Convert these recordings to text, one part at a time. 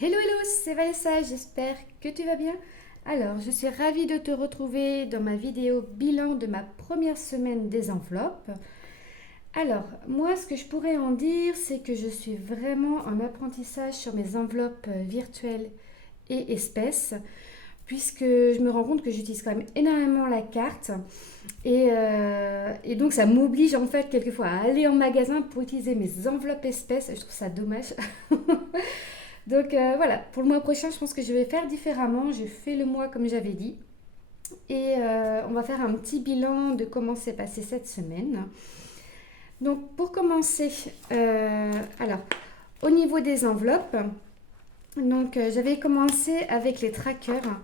Hello, hello, c'est Vanessa, j'espère que tu vas bien. Alors, je suis ravie de te retrouver dans ma vidéo bilan de ma première semaine des enveloppes. Alors, moi, ce que je pourrais en dire, c'est que je suis vraiment en apprentissage sur mes enveloppes virtuelles et espèces, puisque je me rends compte que j'utilise quand même énormément la carte. Et donc, ça m'oblige en fait quelquefois à aller en magasin pour utiliser mes enveloppes espèces. Je trouve ça dommage. Donc voilà, pour le mois prochain, je pense que je vais faire différemment. Je fais le mois comme j'avais dit. Et on va faire un petit bilan de comment s'est passé cette semaine. Donc pour commencer, alors au niveau des enveloppes, donc j'avais commencé avec les trackers.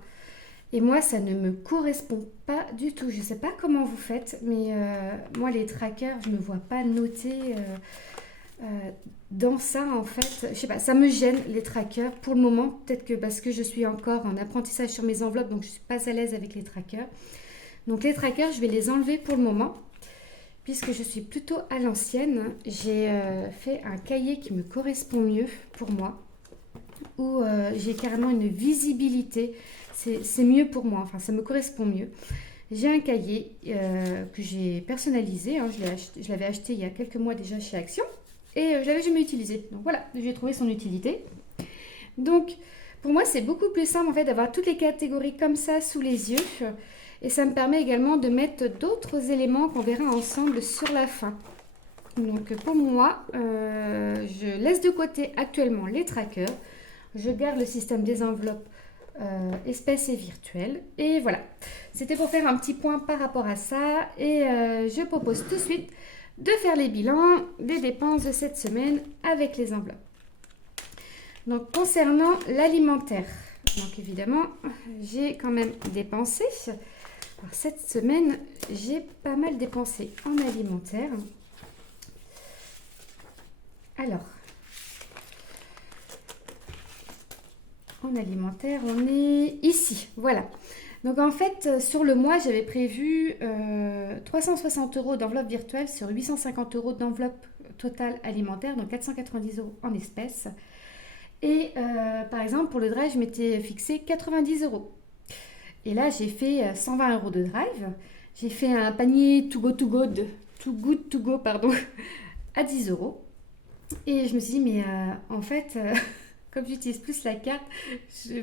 Et moi, ça ne me correspond pas du tout. Je ne sais pas comment vous faites, mais moi, les trackers, je ne me vois pas noter euh, dans ça, en fait. Je sais pas, ça me gêne, les trackers. Pour le moment, peut-être que parce que je suis encore en apprentissage sur mes enveloppes, donc je ne suis pas à l'aise avec les trackers. Donc les trackers, je vais les enlever pour le moment, puisque je suis plutôt à l'ancienne. J'ai fait un cahier qui me correspond mieux pour moi, où j'ai carrément une visibilité. C'est mieux pour moi, enfin ça me correspond mieux. J'ai un cahier que j'ai personnalisé, hein, je l'avais acheté il y a quelques mois déjà chez Action et je l'avais jamais utilisé. Donc voilà, j'ai trouvé son utilité. Donc pour moi c'est beaucoup plus simple en fait d'avoir toutes les catégories comme ça sous les yeux et ça me permet également de mettre d'autres éléments qu'on verra ensemble sur la fin. Donc pour moi, je laisse de côté actuellement les trackers, je garde le système des enveloppes espèces et virtuelles. Et voilà, c'était pour faire un petit point par rapport à ça. Et je propose tout de suite de faire les bilans des dépenses de cette semaine avec les enveloppes. Donc concernant l'alimentaire, donc évidemment, j'ai quand même dépensé. Alors cette semaine, j'ai pas mal dépensé en alimentaire. Alors, en alimentaire, on est ici, voilà. Donc en fait, sur le mois, j'avais prévu 360 euros d'enveloppe virtuelle sur 850 euros d'enveloppe totale alimentaire, donc 490 euros en espèces. Et par exemple, pour le drive, je m'étais fixé 90 euros. Et là, j'ai fait 120 euros de drive. J'ai fait un panier to good to go, pardon, à 10 euros. Et je me suis dit, mais en fait, comme j'utilise plus la carte,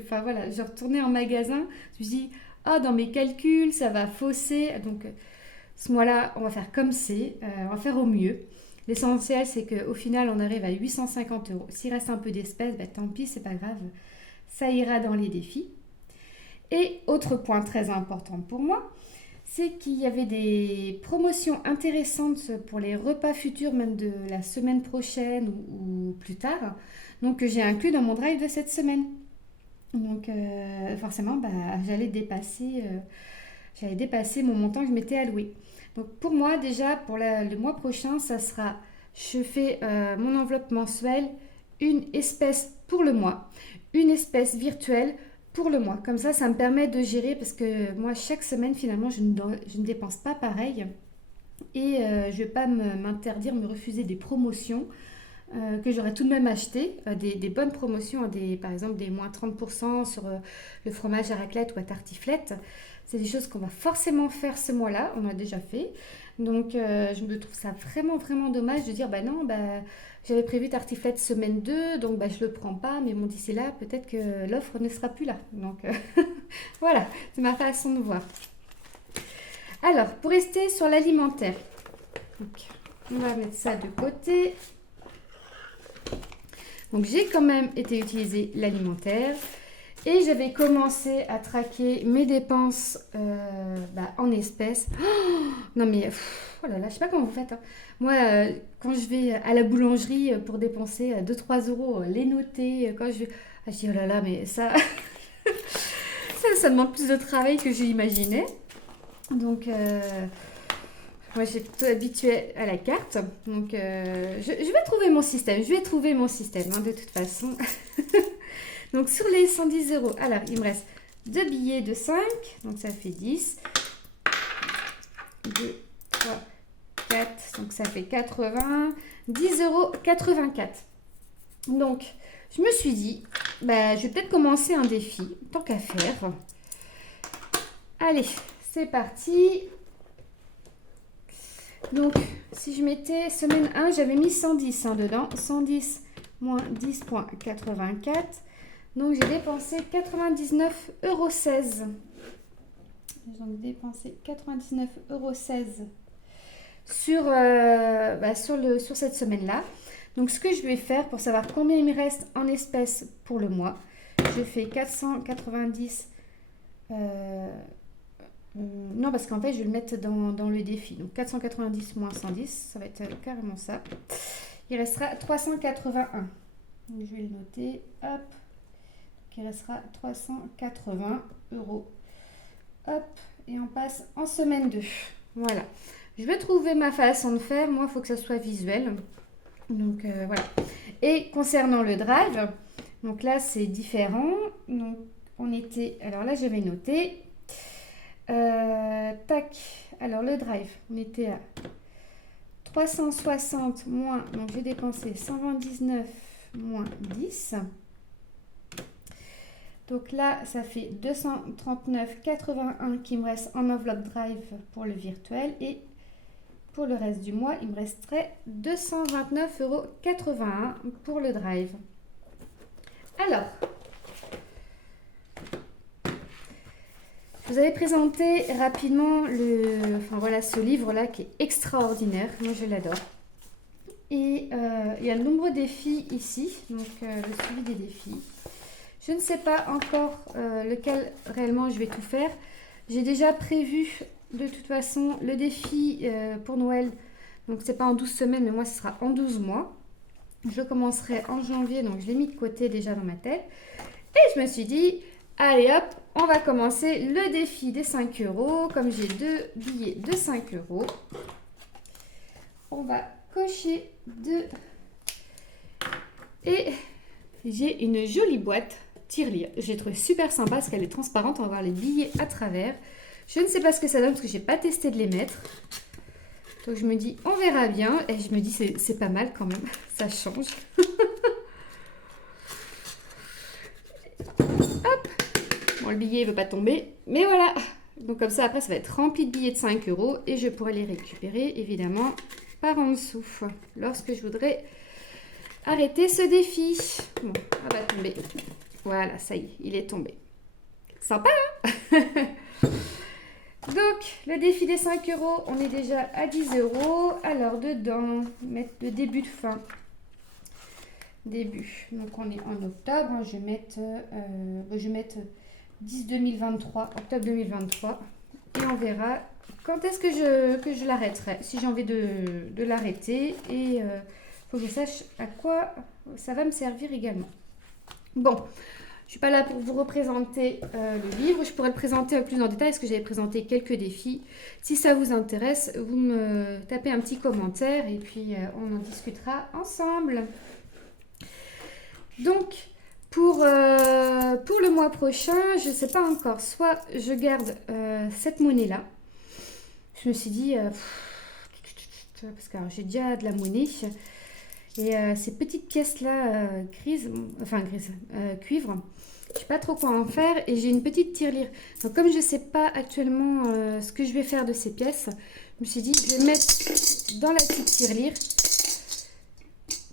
enfin voilà, je retournais en magasin, je me suis dit, ah, dans mes calculs, ça va fausser. Donc, ce mois-là, on va faire comme c'est, on va faire au mieux. L'essentiel, c'est qu'au final, on arrive à 850 euros. S'il reste un peu d'espèces, bah, tant pis, c'est pas grave. Ça ira dans les défis. Et autre point très important pour moi, c'est qu'il y avait des promotions intéressantes pour les repas futurs, même de la semaine prochaine ou plus tard. Donc, que j'ai inclus dans mon drive de cette semaine. Donc, forcément, bah, j'allais dépasser mon montant que je m'étais alloué. Donc, pour moi, déjà, pour le mois prochain, ça sera, je fais mon enveloppe mensuelle, une espèce pour le mois, une espèce virtuelle pour le mois. Comme ça me permet de gérer parce que moi, chaque semaine, finalement, je ne dépense pas pareil. Et je ne vais pas m'interdire, me refuser des promotions que j'aurais tout de même acheté, des bonnes promotions, par exemple des moins 30% sur le fromage à raclette ou à tartiflette. C'est des choses qu'on va forcément faire ce mois-là, on a déjà fait. Donc je me trouve ça vraiment vraiment dommage de dire bah non, bah, j'avais prévu tartiflette semaine 2, donc bah, je le prends pas, mais bon d'ici là peut-être que l'offre ne sera plus là. Donc voilà, c'est ma façon de voir. Alors pour rester sur l'alimentaire, donc, on va mettre ça de côté. Donc j'ai quand même été utiliser l'alimentaire et j'avais commencé à traquer mes dépenses en espèces. Oh, non mais oh là là, je sais pas comment vous faites, hein. Moi, quand je vais à la boulangerie pour dépenser 2-3 euros, les noter, quand je vais... Ah, je dis oh là là, mais ça demande plus de travail que j'imaginais. Donc moi, j'ai plutôt habitué à la carte. Donc, je vais trouver mon système. Je vais trouver mon système, hein, de toute façon. Donc, sur les 110 euros, alors, il me reste 2 billets de 5. Donc, ça fait 10. 2, 3, 4. Donc, ça fait 80. 10 euros 84. Donc, je me suis dit, bah, je vais peut-être commencer un défi, tant qu'à faire. Allez, c'est parti. Donc, si je mettais semaine 1, j'avais mis 110 dedans. 110 moins 10,84. Donc, j'ai dépensé 99,16 €. J'ai donc dépensé 99,16 € sur cette semaine-là. Donc, ce que je vais faire pour savoir combien il me reste en espèces pour le mois, je fais 490. Non, parce qu'en fait, je vais le mettre dans le défi. Donc, 490 moins 110, ça va être carrément ça. Il restera 381. Donc, je vais le noter. Hop. Donc, il restera 380 €. Hop. Et on passe en semaine 2. Voilà. Je vais trouver ma façon de faire. Moi, il faut que ça soit visuel. Donc, voilà. Et concernant le drive, donc là, c'est différent. Donc, on était... Alors là, j'avais noté... tac, alors le drive, on était à 360 moins, donc j'ai dépensé 129 moins 10. Donc là, ça fait 239,81 qui me reste en enveloppe drive pour le virtuel. Et pour le reste du mois, il me resterait 229,81 € pour le drive. Alors, je vous avais présenté rapidement ce livre-là qui est extraordinaire. Moi, je l'adore. Et il y a de nombreux défis ici, donc le suivi des défis. Je ne sais pas encore lequel réellement je vais tout faire. J'ai déjà prévu de toute façon le défi pour Noël. Donc, c'est pas en 12 semaines, mais moi, ce sera en 12 mois. Je commencerai en janvier, donc je l'ai mis de côté déjà dans ma tête. Et je me suis dit... Allez hop, on va commencer le défi des 5 €. Comme j'ai 2 billets de 5 €, on va cocher 2. Et j'ai une jolie boîte tirelire. J'ai trouvé super sympa parce qu'elle est transparente. On va voir les billets à travers. Je ne sais pas ce que ça donne parce que je n'ai pas testé de les mettre. Donc je me dis, on verra bien. Et je me dis, c'est pas mal quand même. Ça change. Hop. Bon, le billet ne veut pas tomber, mais voilà. Donc comme ça, après, ça va être rempli de billets de 5 € et je pourrai les récupérer, évidemment, par en dessous, lorsque je voudrais arrêter ce défi. Bon, ça va tomber. Voilà, ça y est, il est tombé. Sympa, hein? Donc, le défi des 5 €, on est déjà à 10 €. Alors, dedans, mettre le début de fin. Début. Donc, on est en octobre. Hein, je vais mettre... 10 2023, octobre 2023, et on verra quand est-ce que je l'arrêterai, si j'ai envie de l'arrêter, et faut que je sache à quoi ça va me servir également. Bon, je suis pas là pour vous représenter le livre, je pourrais le présenter un peu plus en détail parce que j'avais présenté quelques défis. Si ça vous intéresse, vous me tapez un petit commentaire et puis on en discutera ensemble. Donc, pour le mois prochain, je ne sais pas encore. Soit je garde cette monnaie-là. Je me suis dit, parce que j'ai déjà de la monnaie. Et ces petites pièces-là, cuivre, je ne sais pas trop quoi en faire. Et j'ai une petite tirelire. Donc comme je ne sais pas actuellement ce que je vais faire de ces pièces, je me suis dit, je vais mettre dans la petite tirelire.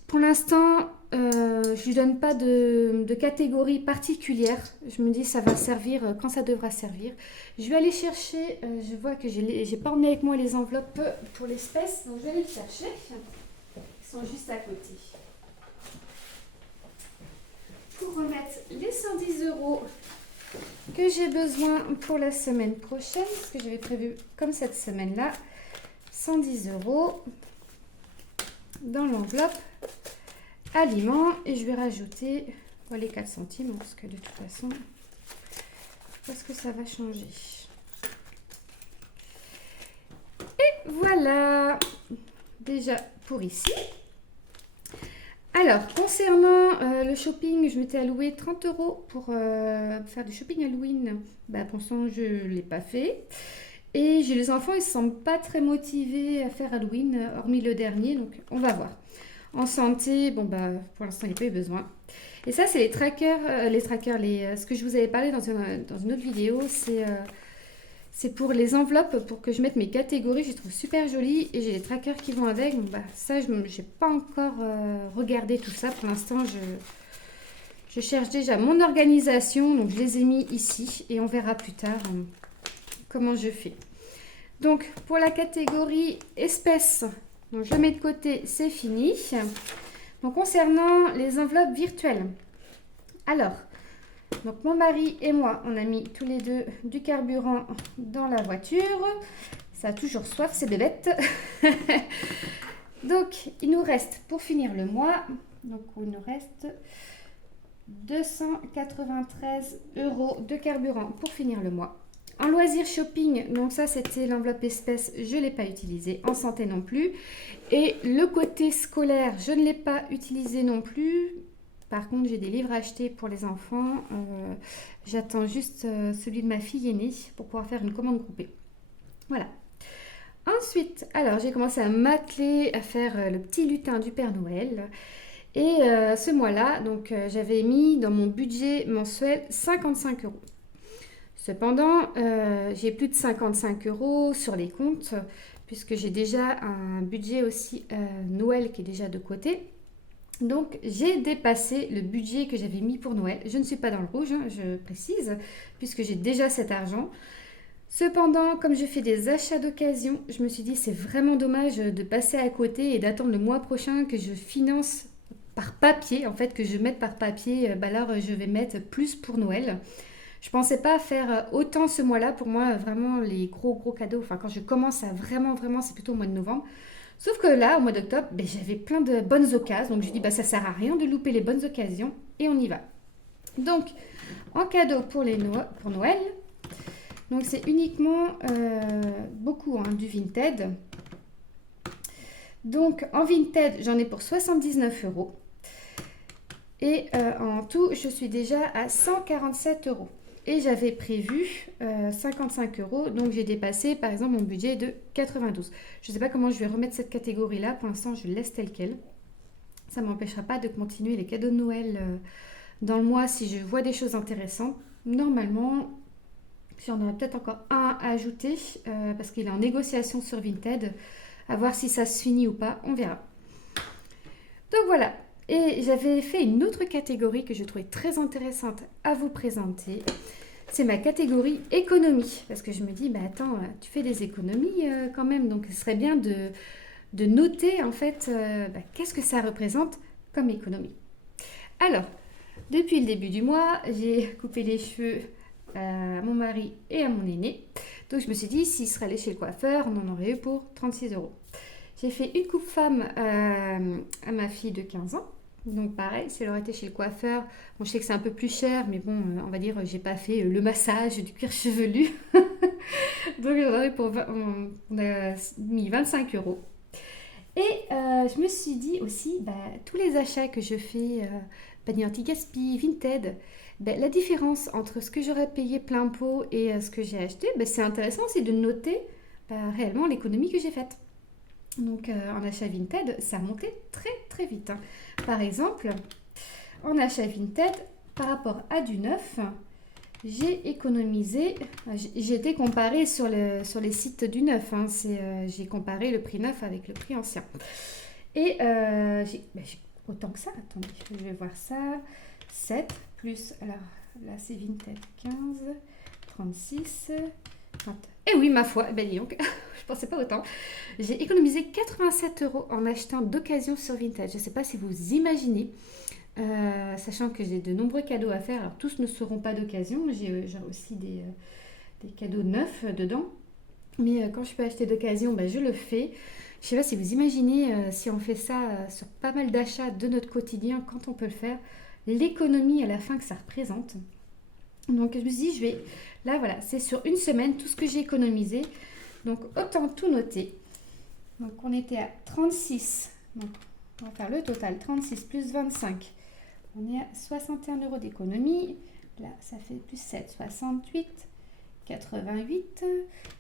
Pour l'instant... je ne lui donne pas de catégorie particulière. Je me dis ça va servir quand ça devra servir. Je vais aller chercher, je vois que j'ai pas emmené avec moi les enveloppes pour l'espèce, donc je vais aller les chercher. Ils sont juste à côté. Pour remettre les 110 € que j'ai besoin pour la semaine prochaine, parce que j'avais prévu comme cette semaine-là, 110 € dans l'enveloppe aliments, et je vais rajouter les 4 centimes parce que de toute façon je pense que ça va changer. Et voilà déjà pour ici. Alors concernant le shopping, je m'étais alloué 30 € pour faire du shopping Halloween. Pour l'instant je ne l'ai pas fait. Et j'ai les enfants, ils ne se sentent pas très motivés à faire Halloween, hormis le dernier, donc on va voir. En santé, pour l'instant, il n'y a pas eu besoin. Et ça, c'est ce que je vous avais parlé dans une autre vidéo, c'est pour les enveloppes, pour que je mette mes catégories, je les trouve super jolies et j'ai les trackers qui vont avec. Donc, bah, ça, je n'ai pas encore regardé tout ça. Pour l'instant, je cherche déjà mon organisation, donc je les ai mis ici et on verra plus tard comment je fais. Donc, pour la catégorie espèces, donc je mets de côté, c'est fini. Donc, concernant les enveloppes virtuelles, alors, donc mon mari et moi, on a mis tous les deux du carburant dans la voiture. Ça a toujours soif, c'est des bêtes. Donc, il nous reste, pour finir le mois, donc il nous reste 293 € de carburant pour finir le mois. En loisir shopping, donc ça c'était l'enveloppe espèce, je ne l'ai pas utilisée. En santé non plus. Et le côté scolaire, je ne l'ai pas utilisé non plus. Par contre, j'ai des livres à acheter pour les enfants. J'attends juste celui de ma fille aînée pour pouvoir faire une commande groupée. Voilà. Ensuite, alors j'ai commencé à m'atteler à faire le petit lutin du Père Noël. Et ce mois-là, donc j'avais mis dans mon budget mensuel 55 €. Cependant, j'ai plus de 55 € sur les comptes, puisque j'ai déjà un budget aussi Noël qui est déjà de côté. Donc, j'ai dépassé le budget que j'avais mis pour Noël. Je ne suis pas dans le rouge, hein, je précise, puisque j'ai déjà cet argent. Cependant, comme je fais des achats d'occasion, je me suis dit c'est vraiment dommage de passer à côté et d'attendre le mois prochain que je finance par papier, en fait, que je mette par papier. Bah alors, je vais mettre plus pour Noël. Je pensais pas faire autant ce mois-là. Pour moi, vraiment, les gros cadeaux, enfin, quand je commence à vraiment, c'est plutôt au mois de novembre. Sauf que là, au mois d'octobre, ben, j'avais plein de bonnes occasions. Donc, je dis, bah, ça sert à rien de louper les bonnes occasions. Et on y va. Donc, en cadeau pour Noël, donc c'est uniquement beaucoup du Vinted. Donc, en Vinted, j'en ai pour 79 €. Et en tout, je suis déjà à 147 €. Et j'avais prévu 55 €. Donc, j'ai dépassé, par exemple, mon budget de 92. Je ne sais pas comment je vais remettre cette catégorie-là. Pour l'instant, je laisse telle quelle. Ça ne m'empêchera pas de continuer les cadeaux de Noël dans le mois si je vois des choses intéressantes. Normalement, j'en aurai peut-être encore un à ajouter parce qu'il est en négociation sur Vinted. À voir si ça se finit ou pas. On verra. Donc, voilà. Et j'avais fait une autre catégorie que je trouvais très intéressante à vous présenter. C'est ma catégorie économie. Parce que je me dis, bah attends, tu fais des économies quand même. Donc, ce serait bien de noter en fait qu'est-ce que ça représente comme économie. Alors, depuis le début du mois, j'ai coupé les cheveux à mon mari et à mon aîné. Donc, je me suis dit, s'il serait allé chez le coiffeur, on en aurait eu pour 36 €. J'ai fait une coupe femme à ma fille de 15 ans. Donc pareil, si elle aurait été chez le coiffeur, bon, je sais que c'est un peu plus cher, mais bon, on va dire, j'ai pas fait le massage du cuir chevelu. Donc j'en aurais on a mis 25 €. Et je me suis dit aussi, tous les achats que je fais, panier anti-gaspi, Vinted, la différence entre ce que j'aurais payé plein pot et ce que j'ai acheté, c'est intéressant aussi de noter réellement l'économie que j'ai faite. Donc en achat Vinted, ça a monté très vite. Hein. Par exemple, en achat Vinted, par rapport à du neuf, j'ai économisé, j'ai été comparée sur les sites du neuf, hein, j'ai comparé le prix neuf avec le prix ancien. Et j'ai autant que ça, attendez, je vais voir ça, 7 plus, alors là c'est Vinted 15, 36, 20. Et oui, ma foi, dis donc, je pensais pas autant. J'ai économisé 87 € en achetant d'occasion sur Vinted. Je ne sais pas si vous imaginez, sachant que j'ai de nombreux cadeaux à faire. Alors, tous ne seront pas d'occasion. J'ai aussi des cadeaux neufs dedans. Mais quand je peux acheter d'occasion, je le fais. Je ne sais pas si vous imaginez, si on fait ça sur pas mal d'achats de notre quotidien, quand on peut le faire, l'économie à la fin que ça représente. Donc, je me suis dit, là, voilà, c'est sur une semaine, tout ce que j'ai économisé. Donc, autant tout noter. Donc, on était à 36. Donc, on va faire le total. 36 plus 25. On est à 61 € d'économie. Là, ça fait plus 7, 68, 88.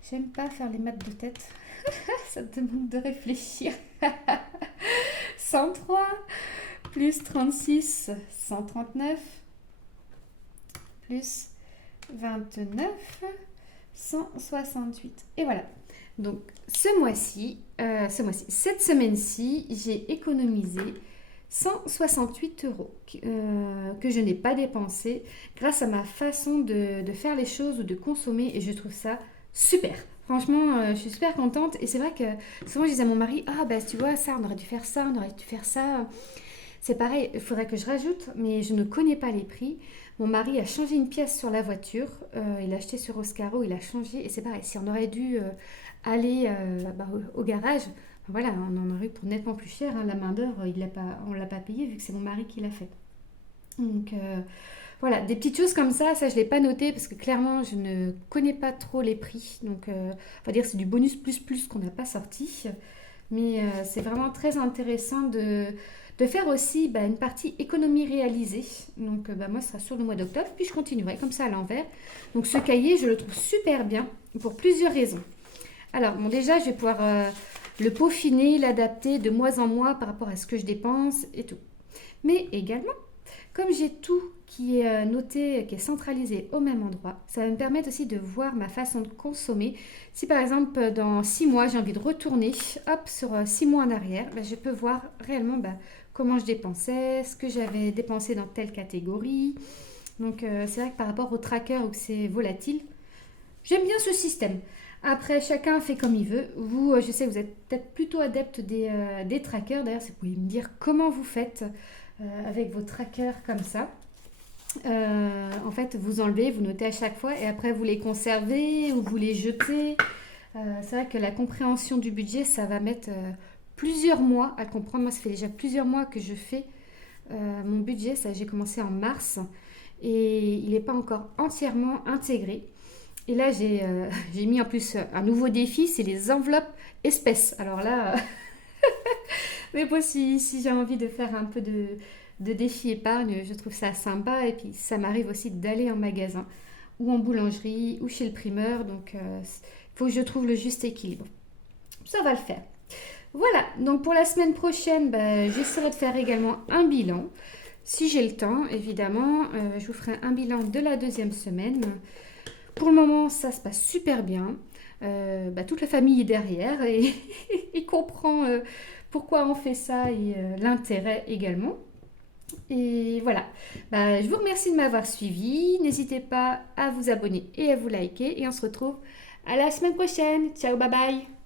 J'aime pas faire les maths de tête. Ça demande de réfléchir. 103 plus 36, 139, plus 29, 168. Et voilà. Donc, cette semaine-ci, j'ai économisé 168 euros que je n'ai pas dépensé grâce à ma façon de faire les choses ou de consommer et je trouve ça super. Franchement, je suis super contente et c'est vrai que souvent je disais à mon mari, ah bah tu vois ça, on aurait dû faire ça, on aurait dû faire ça. C'est pareil, il faudrait que je rajoute, mais je ne connais pas les prix. Mon mari a changé une pièce sur la voiture, il a acheté sur Oscaro, il a changé, et c'est pareil, si on aurait dû aller au garage, voilà, on en aurait eu pour nettement plus cher, hein. La main d'œuvre, on ne l'a pas payé vu que c'est mon mari qui l'a fait. Donc voilà, des petites choses comme ça je ne l'ai pas noté parce que clairement je ne connais pas trop les prix. Donc on va dire que c'est du bonus plus plus qu'on n'a pas sorti. Mais c'est vraiment très intéressant de faire aussi une partie économie réalisée. Donc moi, ce sera sur le mois d'octobre, puis je continuerai comme ça à l'envers. Donc ce cahier, je le trouve super bien pour plusieurs raisons. Alors, bon, déjà, je vais pouvoir le peaufiner, l'adapter de mois en mois par rapport à ce que je dépense et tout. Mais également, comme j'ai tout qui est noté, qui est centralisé au même endroit, ça va me permettre aussi de voir ma façon de consommer. Si par exemple dans 6 mois j'ai envie de retourner hop, sur 6 mois en arrière, je peux voir réellement comment je dépensais, ce que j'avais dépensé dans telle catégorie. Donc c'est vrai que par rapport au tracker où c'est volatile, j'aime bien ce système. Après, chacun fait comme il veut. Vous, je sais, vous êtes peut-être plutôt adepte des trackers. D'ailleurs, si vous pouvez me dire comment vous faites avec vos trackers comme ça. En fait, vous enlevez, vous notez à chaque fois et après vous les conservez ou vous les jetez. C'est vrai que la compréhension du budget, ça va mettre plusieurs mois à le comprendre. Moi, ça fait déjà plusieurs mois que je fais mon budget. Ça, j'ai commencé en mars et il n'est pas encore entièrement intégré. Et là, j'ai mis en plus un nouveau défi, c'est les enveloppes espèces. Alors là, mais bon, si j'ai envie de faire un peu de défi épargne, je trouve ça sympa. Et puis, ça m'arrive aussi d'aller en magasin ou en boulangerie ou chez le primeur. Donc, il faut que je trouve le juste équilibre. Ça va le faire. Voilà, donc pour la semaine prochaine, j'essaierai de faire également un bilan. Si j'ai le temps, évidemment, je vous ferai un bilan de la deuxième semaine. Pour le moment, ça se passe super bien. Toute la famille est derrière et il comprend pourquoi on fait ça et l'intérêt également. Et voilà, je vous remercie de m'avoir suivi. N'hésitez pas à vous abonner et à vous liker. Et on se retrouve à la semaine prochaine. Ciao, bye bye.